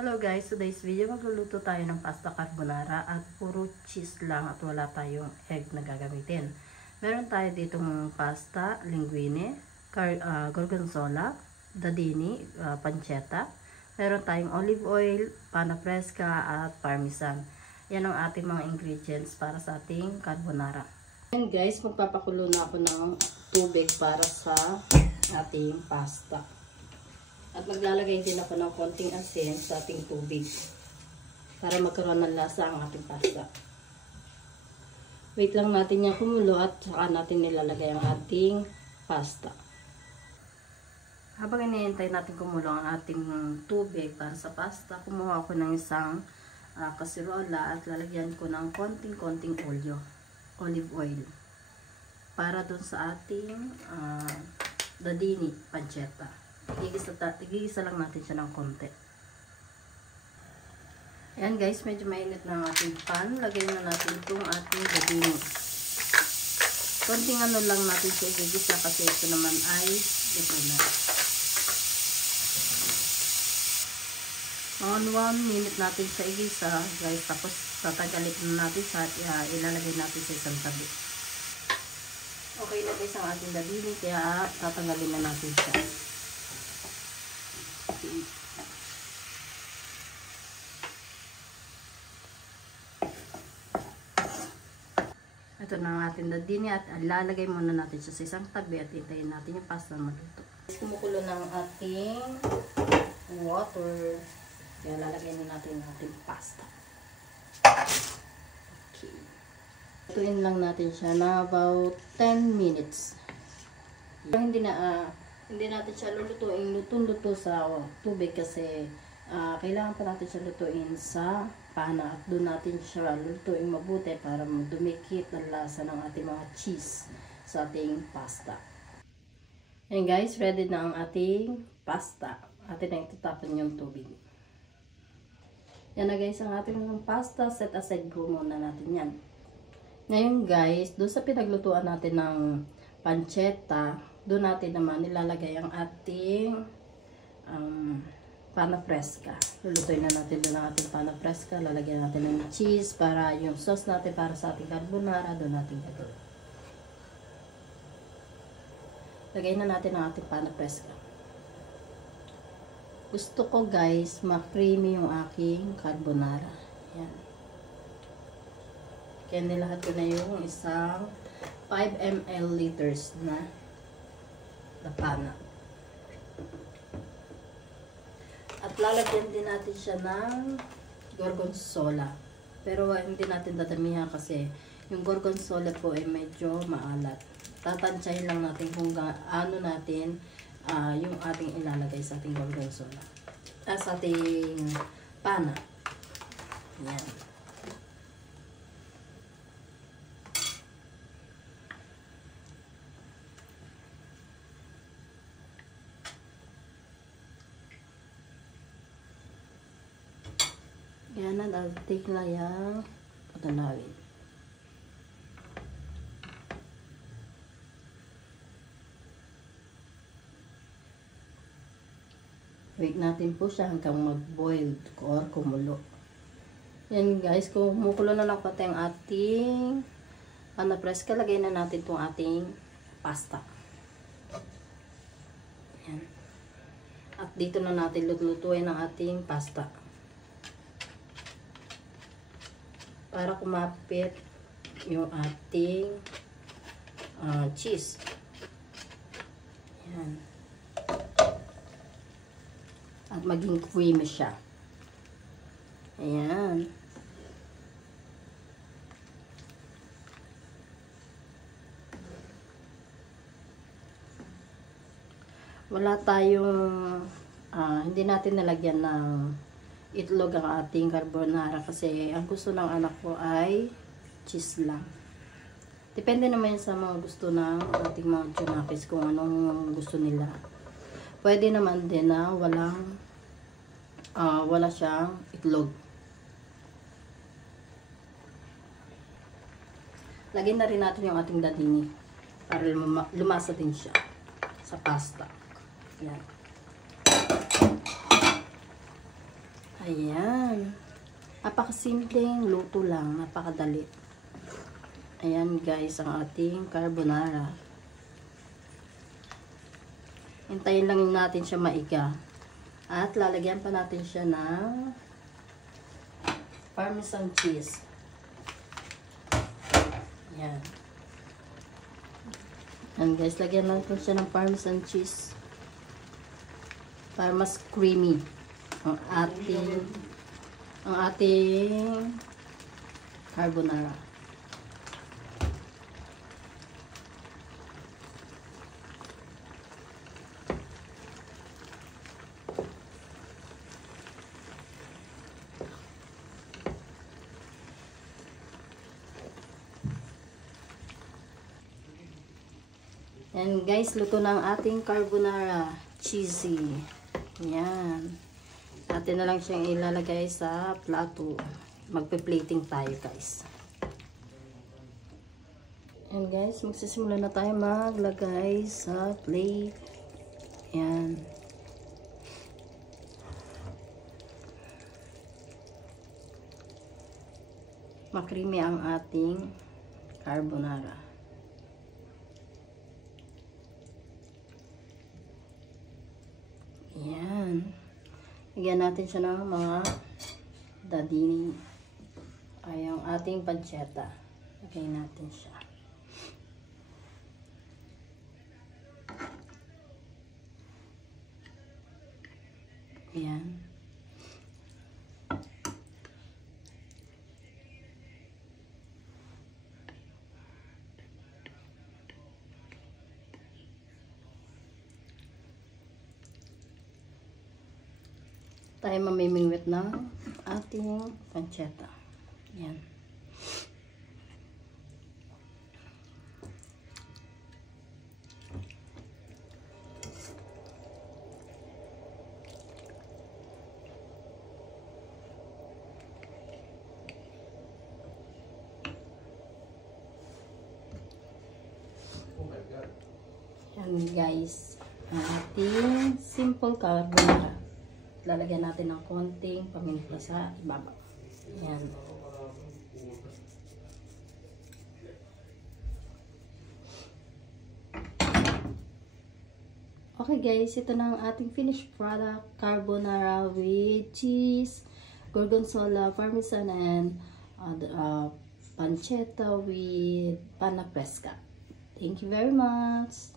Hello guys, today's video magluluto tayo ng pasta carbonara at puro cheese lang at wala tayong egg na gagamitin. Meron tayo ditong pasta, linguine, gorgonzola, dadini, pancetta. Meron tayong olive oil, pana fresca at parmesan. Yan ang ating mga ingredients para sa ating carbonara. And guys, magpapakulo na ako ng tubig para sa ating pasta. At maglalagay din ako ng konting asin sa ating tubig para magkaroon ng lasa ang ating pasta. Wait lang natin yung kumulo at saka natin nilalagay ang ating pasta. Habang iniintay natin kumulo ang ating tubig para sa pasta, kumuha ako ng isang kasirola at lalagyan ko ng konting olive oil para dun sa ating dadini, pancetta. Igigisa lang natin siya ng konti. Ayan guys, medyo mainit na ang ating pan. Lagay na natin itong ating dadini. Konting ano lang natin siya igigisa kasi ito naman ay luto na. Mga 1 minute natin siya igisa guys. Tapos tatanggalin na natin siya at ilalagay natin sa isang tabi. Okay na guys ang ating dadini kaya tatanggalin na natin siya. Ito na ang ating dadini at lalagay muna natin siya sa isang tabi at hintayin natin yung pasta maluto. Kumukulo ng ating water. Kaya lalagay na natin yung ating pasta. Okay. Ituin lang natin siya na about 10 minutes. Hindi natin siya lulutuin luto sa tubig kasi kailangan pa natin siya lutuin sa pana at doon natin siya lutuin mabuti para dumikit ang lasa ng ating mga cheese sa ating pasta. And guys, ready na ang ating pasta. Atin na itutapon yung tubig. Yan na guys ang ating pasta. Set aside po muna natin yan. Ngayon guys, doon sa pinaglutuan natin ng pancetta, doon natin naman nilalagay ang ating pana fresca. Lulutuin na natin doon ang ating pana fresca. Lalagyan natin ng cheese para yung sauce natin para sa ating carbonara doon natin gagawin. Lagay na natin ang ating pana fresca. Gusto ko guys, ma-creamy yung aking carbonara. Yan. Kaya nilahat ko na yung isang 5 ml liters na pana. At lalagyan din natin siya ng gorgonzola. Pero hindi natin dadamihan kasi yung gorgonzola po ay medyo maalat. Tatansyahin lang natin kung ano natin yung ating ilalagay sa ating gorgonzola. Sa ating pana. Yan. Yan na, dating lang yung patanawin. Wait natin po siya hanggang mag-boil or kumulo. Yan guys, kung kumukulo na ng konti ang ating pana fresca, lagay na natin itong ating pasta. Yan. At dito na natin lulutuin ang ating pasta. Para kumapit yung ating cheese. Yan. At maging creamy siya. Ayan. Wala tayong hindi natin nalagyan ng itlog ang ating carbonara kasi ang gusto ng anak ko ay cheese lang. Depende naman sa mga gusto ng ating mga chunakis kung anong gusto nila. Pwede naman din na wala siyang itlog. Lagyan na rin natin yung ating dadini para lumasa din siya sa pasta. Yan. Ayan. Napakasimpleng luto lang. Napakadali. Ayan guys, ang ating carbonara. Hintayin lang natin siya maiga. At lalagyan pa natin siya ng Parmesan cheese. Ayan. Ayan guys, lagyan natin siya ng Parmesan cheese. Para mas creamy ang ating carbonara. And guys, luto na ang ating carbonara. Cheesy. Yan. Atin na lang siyang ilalagay sa plato. Magpe-plating tayo guys. And guys, magsisimula na tayo maglagay sa plate. Yan. Makrimi ang ating carbonara. Yan. Lagyan natin siya ng mga dadini. Ay, ang ating pancetta. Lagay natin siya. Yan. Tayo mamimingwit ng ating pancetta. Yan. Yan guys, ang ating simple carbonara. Lalagyan natin ng konting paminta sa ibaba. Ayan. Okay guys, ito na ang ating finished product. Carbonara with cheese, gorgonzola, parmesan, and pancetta with panna fresca. Thank you very much.